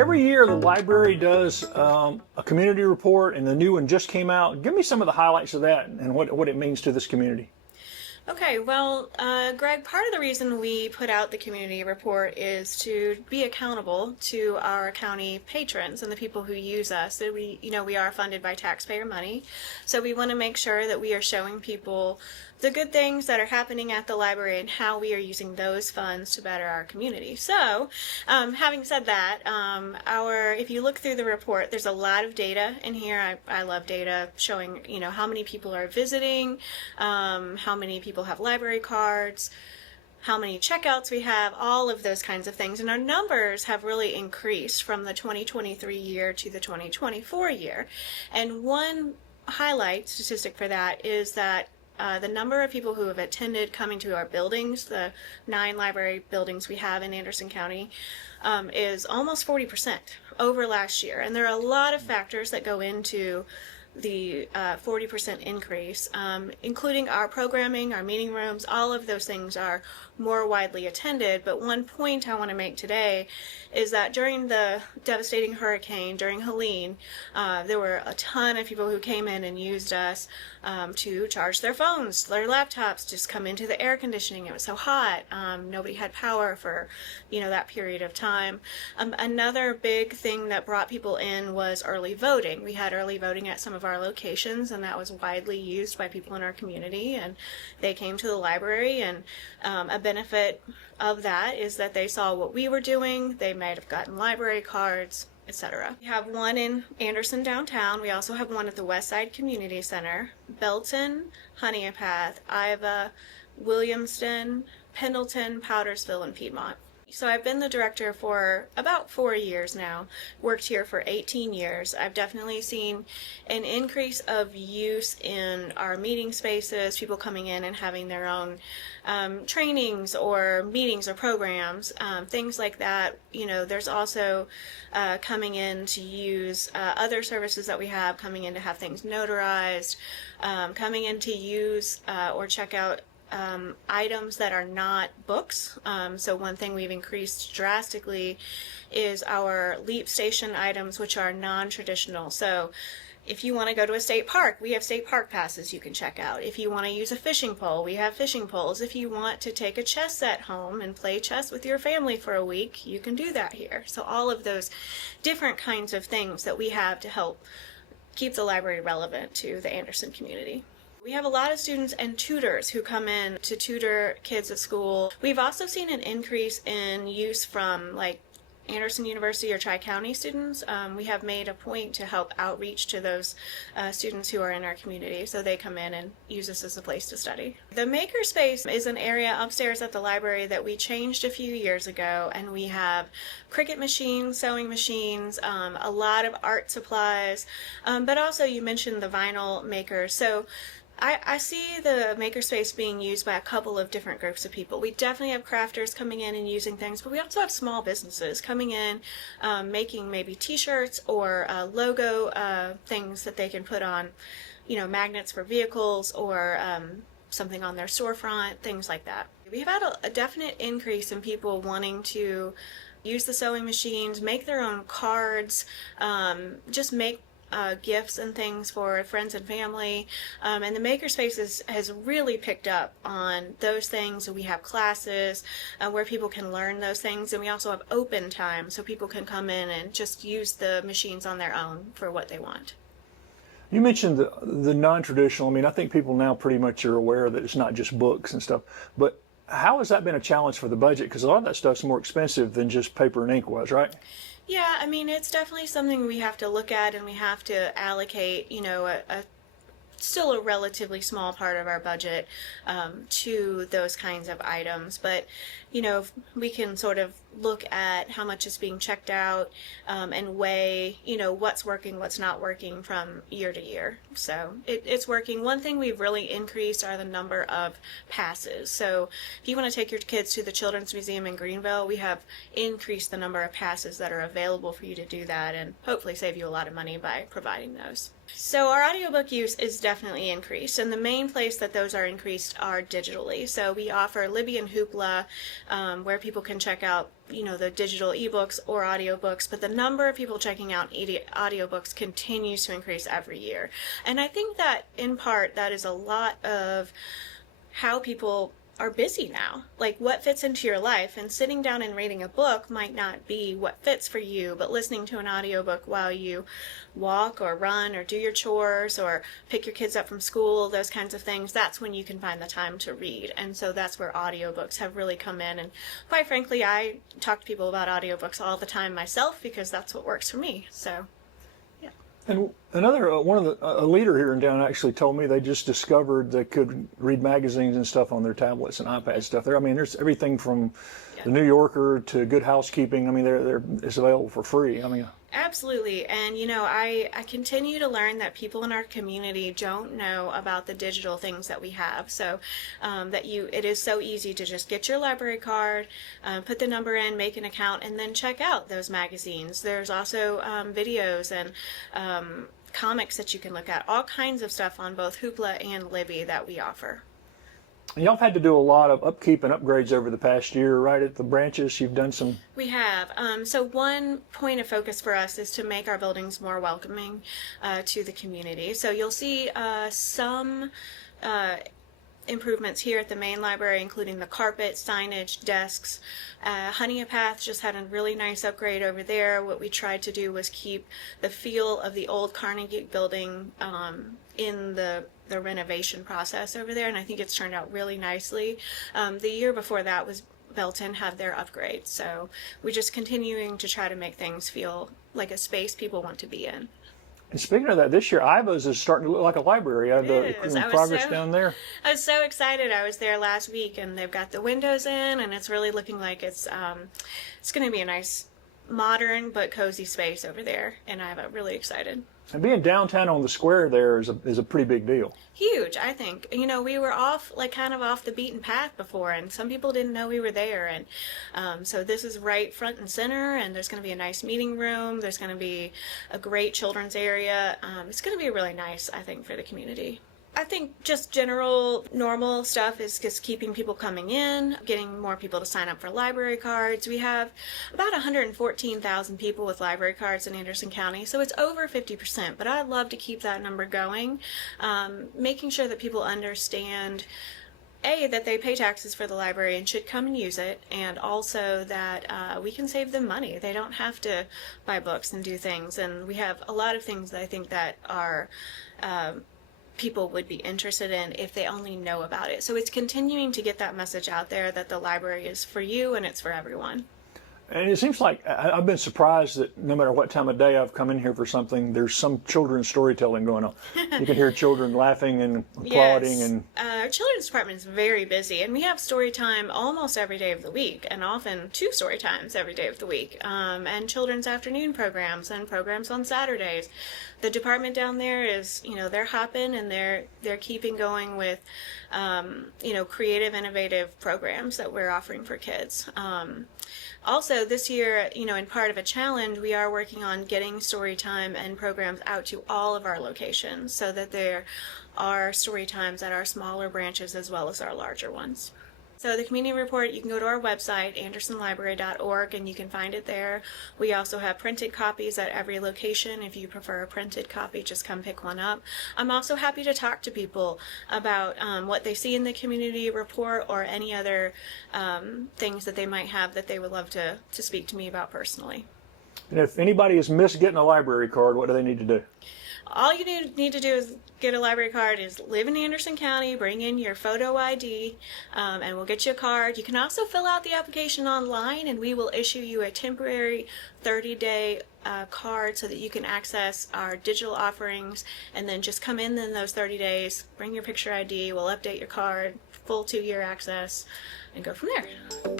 Every year the library does a community report, and the new one just came out. Give me some of the highlights of that and what it means to this community. Okay, well, Greg, part of the reason we put out the community report is to be accountable to our county patrons and the people who use us. So we are funded by taxpayer money, so we want to make sure that we are showing people the good things that are happening at the library and how we are using those funds to better our community. So, having said that, if you look through the report, there's a lot of data in here. I love data showing, how many people are visiting, how many people have library cards, how many checkouts we have, all of those kinds of things. And our numbers have really increased from the 2023 year to the 2024 year. And one highlight statistic for that is that the number of people who have attended coming to our buildings, the 9 library buildings we have in Anderson County, is almost 40% over last year. And there are a lot of factors that go into the 40% increase, including our programming, our meeting rooms. All of those things are more widely attended. But one point I want to make today is that during the devastating hurricane, during Helene, there were a ton of people who came in and used us to charge their phones, their laptops, just come into the air conditioning. It was so hot. Nobody had power for, that period of time. Another big thing that brought people in was early voting. We had early voting at some of our locations, and that was widely used by people in our community, and they came to the library, and a benefit of that is that they saw what we were doing. They might have gotten library cards, etc. We have one in Anderson downtown. We also have one at the Westside Community Center, Belton, Honeypath, Iva, Williamston, Pendleton, Powdersville, and Piedmont. So I've been the director for about 4 years now, worked here for 18 years. I've definitely seen an increase of use in our meeting spaces, people coming in and having their own trainings or meetings or programs, things like that. There's also coming in to use other services that we have, coming in to have things notarized, coming in to use or check out items that are not books. So one thing we've increased drastically is our Leap Station items, which are non-traditional. So if you want to go to a state park, we have state park passes you can check out. If you want to use a fishing pole, we have fishing poles. If you want to take a chess set home and play chess with your family for a week, you can do that here. So all of those different kinds of things that we have to help keep the library relevant to the Anderson community. We have a lot of students and tutors who come in to tutor kids at school. We've also seen an increase in use from Anderson University or Tri-County students. We have made a point to help outreach to those students who are in our community, so they come in and use this as a place to study. The makerspace is an area upstairs at the library that we changed a few years ago, and we have Cricut machines, sewing machines, a lot of art supplies, but also you mentioned the vinyl makers. So I see the makerspace being used by a couple of different groups of people. We definitely have crafters coming in and using things, but we also have small businesses coming in, making maybe t-shirts or logo things that they can put on, magnets for vehicles or something on their storefront, things like that. We have had a definite increase in people wanting to use the sewing machines, make their own cards, just make gifts and things for friends and family, and the makerspace has really picked up on those things. We have classes where people can learn those things, and we also have open time so people can come in and just use the machines on their own for what they want. You mentioned the non-traditional. I think people now pretty much are aware that it's not just books and stuff, but how has that been a challenge for the budget? Because a lot of that stuff's more expensive than just paper and ink was, right? Yeah, it's definitely something we have to look at, and we have to allocate, still a relatively small part of our budget to those kinds of items. But, we can sort of look at how much is being checked out and weigh, what's working, what's not working from year to year. So it's working. One thing we've really increased are the number of passes. So if you want to take your kids to the Children's Museum in Greenville, we have increased the number of passes that are available for you to do that, and hopefully save you a lot of money by providing those. So our audiobook use is definitely increased, and the main place that those are increased are digitally. So we offer Libby and Hoopla, where people can check out, the digital ebooks or audiobooks, but the number of people checking out audiobooks continues to increase every year. And I think that in part that is a lot of how people are busy now, like what fits into your life, and sitting down and reading a book might not be what fits for you, but listening to an audiobook while you walk or run or do your chores or pick your kids up from school, those kinds of things, that's when you can find the time to read. And so that's where audiobooks have really come in, and quite frankly I talk to people about audiobooks all the time myself because that's what works for me. So And another a leader here in town actually told me they just discovered they could read magazines and stuff on their tablets and iPad stuff. There, I mean, there's everything from the New Yorker to Good Housekeeping. I mean, it's available for free. I mean, absolutely. And I continue to learn that people in our community don't know about the digital things that we have. So it is so easy to just get your library card, put the number in, make an account, and then check out those magazines. There's also videos and comics that you can look at, all kinds of stuff on both Hoopla and Libby that we offer. y'all have had to do a lot of upkeep and upgrades over the past year, right? At the branches, you've done some. We have. So one point of focus for us is to make our buildings more welcoming to the community. So you'll see some improvements here at the main library, including the carpet, signage, desks. Honey Path just had a really nice upgrade over there. What we tried to do was keep the feel of the old Carnegie building in the renovation process over there, and I think it's turned out really nicely. The year before that was Belton had their upgrade, so we're just continuing to try to make things feel like a space people want to be in. And speaking of that, this year Iva's is starting to look like a library. I had progress down there. I was so excited. I was there last week, and they've got the windows in, and it's really looking like it's going to be a nice, modern but cozy space over there. And I'm really excited. And being downtown on the square there is a pretty big deal. Huge, I think. We were kind of off the beaten path before, and some people didn't know we were there. And so this is right front and center, and there's going to be a nice meeting room. There's going to be a great children's area. It's going to be really nice, I think, for the community. I think just general normal stuff is just keeping people coming in, getting more people to sign up for library cards. We have about 114,000 people with library cards in Anderson County, so it's over 50%, but I'd love to keep that number going, making sure that people understand that they pay taxes for the library and should come and use it, and also that we can save them money. They don't have to buy books and do things, and we have a lot of things that I think that are people would be interested in if they only know about it. So it's continuing to get that message out there that the library is for you and it's for everyone. And it seems like I've been surprised that no matter what time of day I've come in here for something, there's some children's storytelling going on. You can hear children laughing and applauding. Yes. And our children's department is very busy, and we have story time almost every day of the week, and often 2 story times every day of the week, and children's afternoon programs and programs on Saturdays. The department down there is, they're hopping, and they're keeping going with, creative, innovative programs that we're offering for kids. Also, this year, in part of a challenge, we are working on getting story time and programs out to all of our locations so that there are story times at our smaller branches as well as our larger ones. So the community report, you can go to our website, andersonlibrary.org, and you can find it there. We also have printed copies at every location. If you prefer a printed copy, just come pick one up. I'm also happy to talk to people about what they see in the community report or any other things that they might have that they would love to speak to me about personally. And if anybody has missed getting a library card, what do they need to do? All you need to do is get a library card, is live in Anderson County, bring in your photo ID, and we'll get you a card. You can also fill out the application online, and we will issue you a temporary 30-day card so that you can access our digital offerings, and then just come in those 30 days, bring your picture ID, we'll update your card, full 2-year access, and go from there.